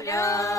Yeah.